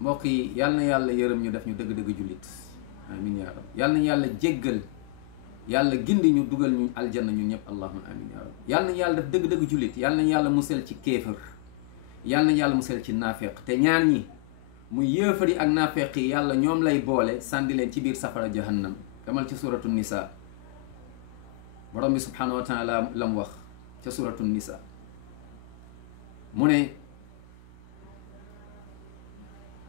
mbokk yi yal na yàlla yërëm ñu def ñu dëgg-dëgg jullit amin yaa rab. yal na yàlla jéggal yàlla gindi ñu dugal ñu aljanna ñun ñëpp allahumma amin yaa rab. yal na yàlla def dëgg-dëgg jullit yal na yàlla musal ci kéefër yal na yàlla musal ci naafeq te ñaar ñi muy yéefar yi ak naafeq yi yàlla ñoom lay boole sànni leen ci biir safara jahannam demal ci suratu nisa borom bi subhanahu wa taala la mu wax ca suratu nisa mu ne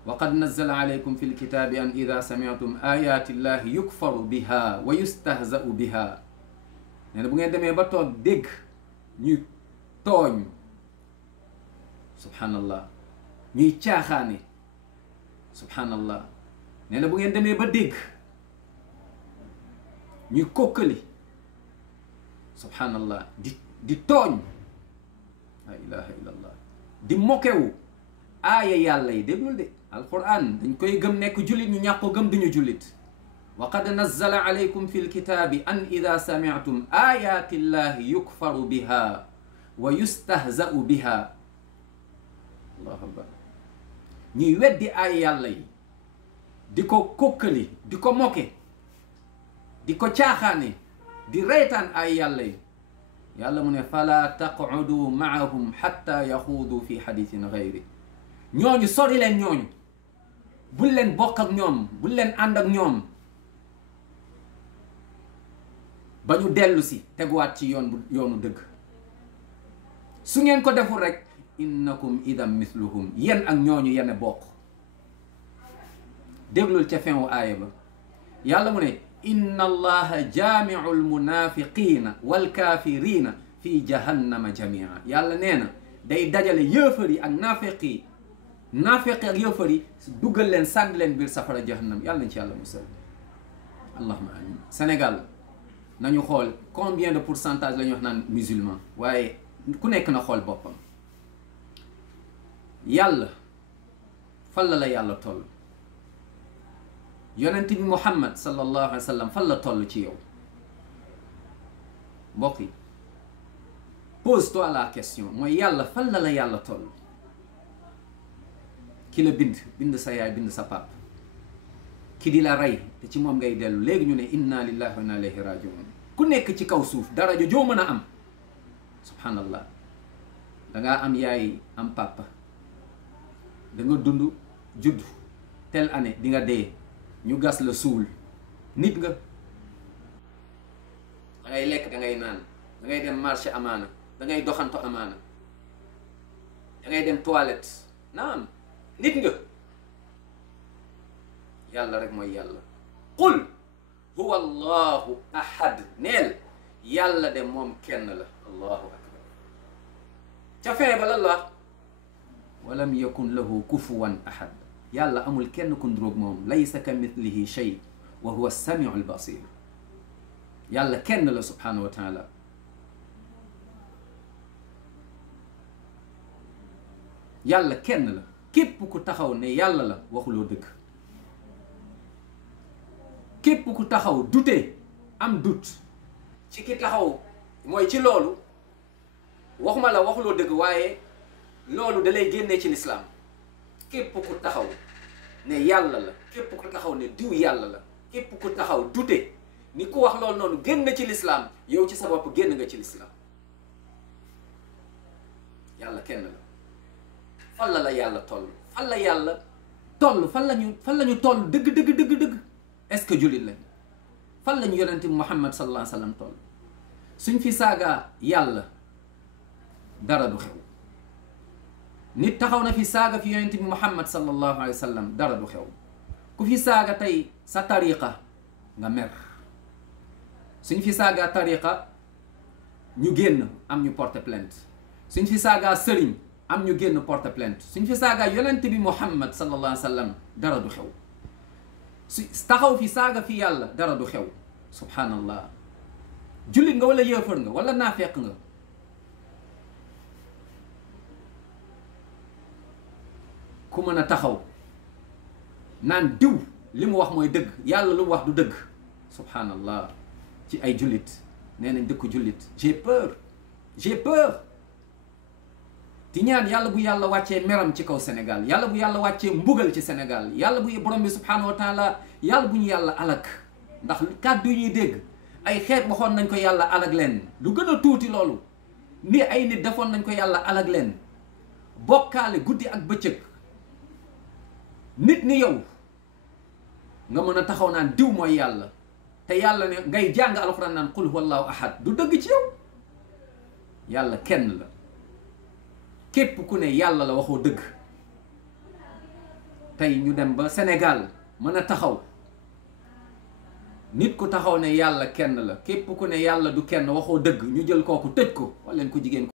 wa qad nazzala alaykum fi lkitaabi an ida sami'tum ayati llahi yukfaru biha wa yustahza'u biha nee na bu ngeen demee ba toog dégg ñuy tooñ subhanallah ñuy caaxaane subhanallah nee na bu ngeen demee ba dégg ñuy kokkali subhanallah di tooñ la ilaha illallah di mokewu aaya yàlla yi déglul de alquran dañ koy gëm nekk jullit ñu ñàkk ko gëm duñu jullit wa qad nazzala alaykum fi lkitaabi an ida sami'tum ayati llahi yukfaru biha wa yustahza'u biha allahu akbar ñuy weddi aaya yàlla yi di ko kokkali di ko moke di ko caaxaane di reetaan aaya yàlla yi yàlla mu ne fala taqudu maahum xatta yaxuudu fi xadisin gayri ñooñu sori leen ñooñu bul leen bokk ak ñoom bul leen ànd ak ñoom ba ñu dellu si teguwaat ci yoonu dëgg su ngeen ko deful rek innakum idam mithluhum yéen ak ñooñu yene bokk déglul ca fin wu aaya ba yàlla mu ne inna allaha jaamiu almunafiqina walkafirina fi jahannama jamia yàlla nee na day dajale yëfër yi ak naafeq yi naafeq ak yëfër yi duggal leen sànni leen biir safara jahannam yàlla nañ ci yàlla musal allahumma amin Sénégal nañu xool combien de pourcentage la ñu wax naan musulman waaye ku nekk na xool boppam yàlla fan la yàlla toll yonent bi Muhammad sallallahu alayhi wa sallam fan la toll ci yow mbokk yi pose-toi la question mooy yàlla fan la yàlla toll ki la bind sa yaay bind sa pap ki di la rey te ci moom ngay dellu léegi ñu ne inna lillahi wa inna ilayhi rajiun ku nekk ci kaw suuf daraja joo mën a am subhanallah dangaa am yaay am papa da nga dund judd telle année di nga dee ñu gas la suul nit nga da ngay lekk da ngay naan da ngay dem marché amaana da ngay doxanto amaana da ngay dem toilette naam nit nga yàlla rek mooy yàlla qul huwa allahu ahad neel yàlla de moom kenn la allahu akbar ca fee ba lan la walam yakun lahu kufuwan ahad yàlla amul kenn ku ndróog moom laysa ka mithlihi shay wa huwa samiu albasir yàlla kenn la subhanahu wa taala yàlla kenn la képp ku taxaw ne yàlla la waxuloo dëgg képp ku taxaw dute am dut ci ki taxaw mooy ci loolu waxuma la waxuloo dëgg waaye loolu da lay génnee ci lislaam képp ku taxaw ne yàlla la képp ku taxaw ne diw yàlla la képp ku taxaw dute ni ku wax loolu noonu génn ci lislaam yow ci sa bopp génn nga ci lislaam yàlla kenn la fan la yàlla toll fan la yàlla toll fan la ñu toll dëgg est-ce que jullit lañ fan la ñu yonente Muhammad sallallahu alayhi wa sallam toll suñ fi saaga yàlla dara du xew nit taxaw na fi saaga fi yonente bi Muhammad sallallahu alayhi wa sallam dara du xew ku fi saaga tey sa tariqa nga mer suñ fi saaga tariqa ñu génn am ñu porte plainte suñ fi saaga sëriñ am ñu génn porte plainte suñ fi saaga yonent bi Muhammad sallallahu alayhi wa sallam dara du xew su taxaw fi saaga fi yàlla dara du xew subhanallah jullit nga wala yéefar nga wala naafeq nga ku mën a taxaw naan diw li mu wax mooy dëgg yàlla lu mu wax du dëgg subhanallah ci ay jullit nee nañ dëkk jullit j'ai peur di ñaan yàlla bu yàlla wàccee meram ci kaw Sénégal, yàlla bu yàlla wàccee mbugal ci Sénégal, yàlla bu borom bi subhanahu wa taala yàlla bu ñu yàlla alak. Ndax kàddu ñuy dégg ay xeet waxoon nañ ko yàlla alag leen, lu gën a tuuti loolu ni ay nit defoon nañ ko yàlla alag leen. Bokkaale guddi ak bëccëg, nit ni yow nga mën a taxaw naan diw mooy yàlla, te yàlla ne ngay jàng alxuraan naan qul huwallahu ahad, du dëgg ci yow. Yàlla kenn la, képp ku ne yàlla la waxoo dëgg. tey ñu dem ba Sénégal mën a taxaw nit ku taxaw ne yàlla kenn la, képp ku ne yàlla du kenn waxoo dëgg, ñu jël kooku tëj ko wala leen ko jigéen